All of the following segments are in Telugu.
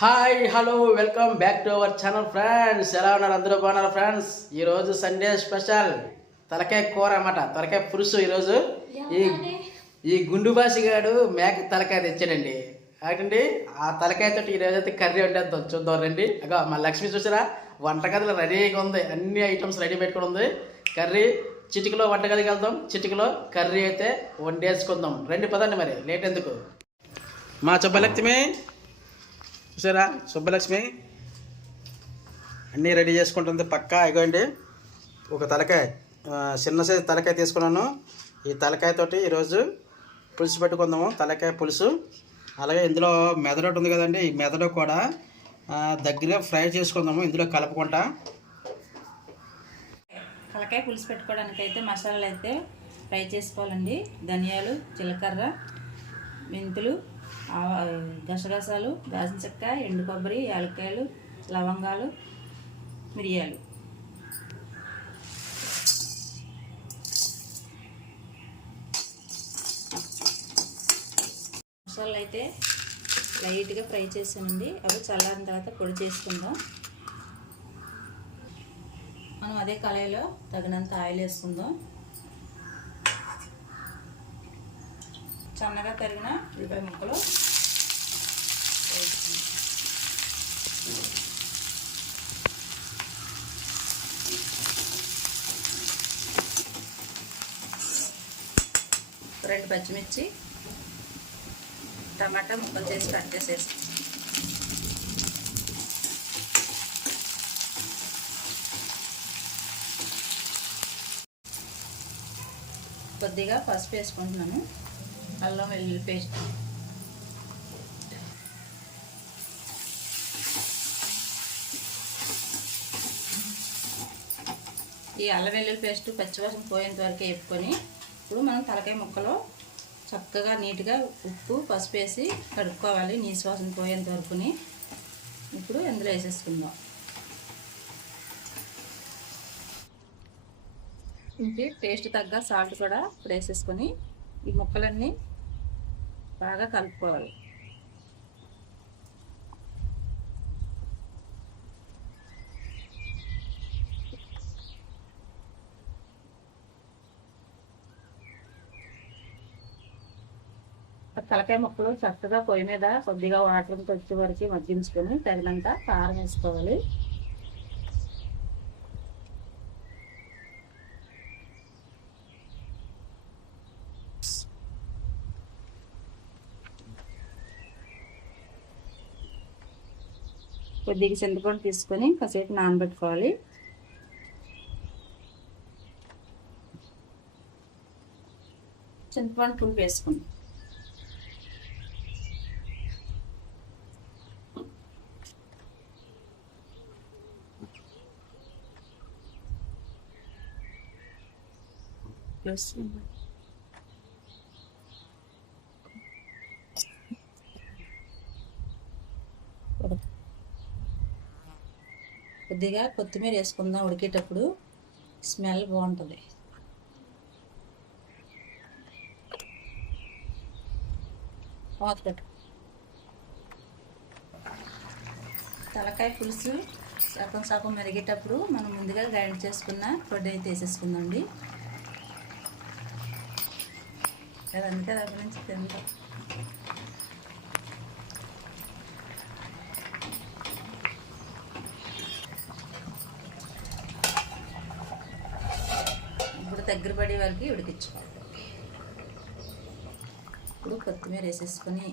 Hi hello welcome back to our channel friends. ఎలా ఉన్నారు? అందరూ బాగున్నారు ఫ్రెండ్స్? ఈరోజు సండే స్పెషల్. తలకాయ కూర అన్నమాట. తలకాయ పులుసు ఈరోజు. ఈ ఈ గుండు బాసిగాడు మేక తలకాయ తెచ్చాడండి. ఏంటండి? ఆ తలకాయతో ఈరోజు అయితే కర్రీ వండేద్దాం చూద్దాం రండి. అగో మా లక్ష్మి చూసారా? వంటగదిలో రెడీగా ఉంది. అన్ని ఐటమ్స్ రెడీ పెట్టుకుని ఉంది. కర్రీ చిటికలో వంటగదికి వెళ్దాం. చిటికలో కర్రీ అయితే వండేసుకుందాం. రండి పదండి మరి. లేట్ ఎందుకు? మా చుబ్బలక్ష్మి చూసారా? సుబ్బలక్ష్మి. అన్నీ రెడీ చేసుకుంటుంది. పక్కా ఇగోండి. ఒక తలకాయ చిన్న సైజు తలకాయ తీసుకున్నాను. ఈ తలకాయతోటి ఈరోజు పులుసు పెట్టుకుందాము. తలకాయ పులుసు. అలాగే ఇందులో మెదడు ఉంది కదండి. ఈ మెదడు కూడా దగ్గరగా ఫ్రై చేసుకుందాము. ఇందులో కలుపుకుంటా. తలకాయ పులుసు పెట్టుకోవడానికి అయితే మసాలాలు అయితే ఫ్రై చేసుకోవాలండి. ధనియాలు జీలకర్ర మెంతులు గసగసాలు దాల్చిన చెక్క ఎండు కొబ్బరి యాలక్కాయలు లవంగాలు మిరియాలు. మసాలాలు అయితే లైట్గా ఫ్రై చేసానండి అవి చల్లారిన తర్వాత పొడి చేసుకుందాం. మనం అదే కళాయిలో తగినంత ఆయిల్ వేసుకుందాం. సన్నగా తరిగిన ఉల్లిపాయ ముక్కలు. రెండు పచ్చిమిర్చి టమాటా ముక్కలు చేసి కట్ చేసేసి. కొద్దిగా పసుపు వేసుకుంటున్నాను. అల్లం వెల్లుల్లి పేస్ట్. ఈ అల్లం వెల్లుల్లి పేస్ట్ పచ్చివాసన పోయేంత వరకు వేపుకొని ఇప్పుడు మనం తలకాయ ముక్కలో చక్కగా నీట్గా ఉప్పు పసుపు వేసి కడుక్కోవాలి నీసు వాసన పోయేంత వరకుని. ఇప్పుడు ఎందులో వేసేసుకుందాం. ఇంటి టేస్ట్ తగ్గ సాల్ట్ కూడా ఇప్పుడు వేసేసుకొని ఈ ముక్కలన్నీ బాగా కలుపుకోవాలి. తలకాయ ముక్కలు చక్కగా పొయ్యి మీద కొద్దిగా వాటర్ వచ్చే వరకు మగ్గించుకొని తగినంత కారం వేసుకోవాలి. కొద్దిగా చింతపండు తీసుకొని కాసేపు నానబెట్టుకోవాలి. చింతపండు పులుపు వేసుకుని వేసుకుందాం కొద్దిగా కొత్తిమీర వేసుకుందాం ఉడికేటప్పుడు. స్మెల్ బాగుంటుంది. తలకాయ పులుసు సగం సగం మెరిగేటప్పుడు మనం ముందుగా గ్రైండ్ చేసుకున్న పొడి అయితే వేసేసుకుందండి అందుకే దగ్గర నుంచి తింటాం ఇప్పుడు దగ్గర పడే వరకు ఉడికించుకోవాలి. ఇప్పుడు కొత్తిమీర వేసేసుకొని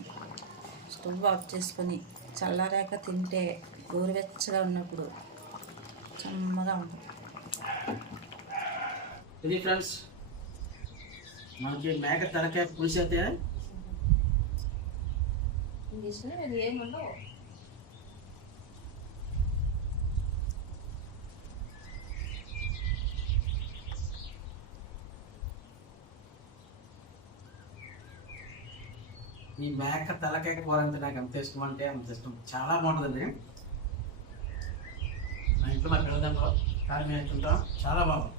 స్టవ్ ఆఫ్ చేసుకొని చల్లారాక తింటే గోరువెచ్చగా ఉన్నప్పుడు చమ్మగా ఉంటుంది. ఇది ఫ్రెండ్స్ మనకి మేక తలకాయ పులుసు అయితే ఏముండవు ఈ మేక తలకాయ కూర అంటే నాకు ఎంత ఇష్టం అంటే అంత ఇష్టం. చాలా బాగుంటుందండి. మా ఇంట్లో మా పిల్లదండ్రులు కానీ మేము తింటాం. చాలా బాగుంది.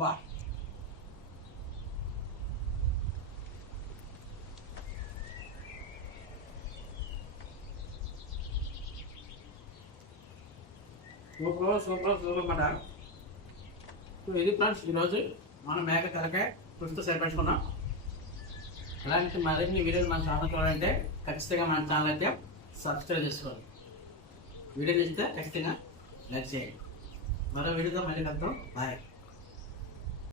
బా. సూపర్ సూపర్ సూపర్ అన్నమాట. సో ఇది ఫ్రెండ్స్ ఈరోజు? మన మేక తెలకాయ. పుస్తు సరిపెట్టుకున్నాం అలాంటి మరిన్ని వీడియోలు మన ఛానల్ చూడాలంటే ఖచ్చితంగా మన ఛానల్ అయితే సబ్స్క్రైబ్ చేసుకోవాలి వీడియో నచ్చితే ఖచ్చితంగా లైక్ చేయండి. మరో వీడియోతో మళ్ళీ కలుద్దాం. బాయ్.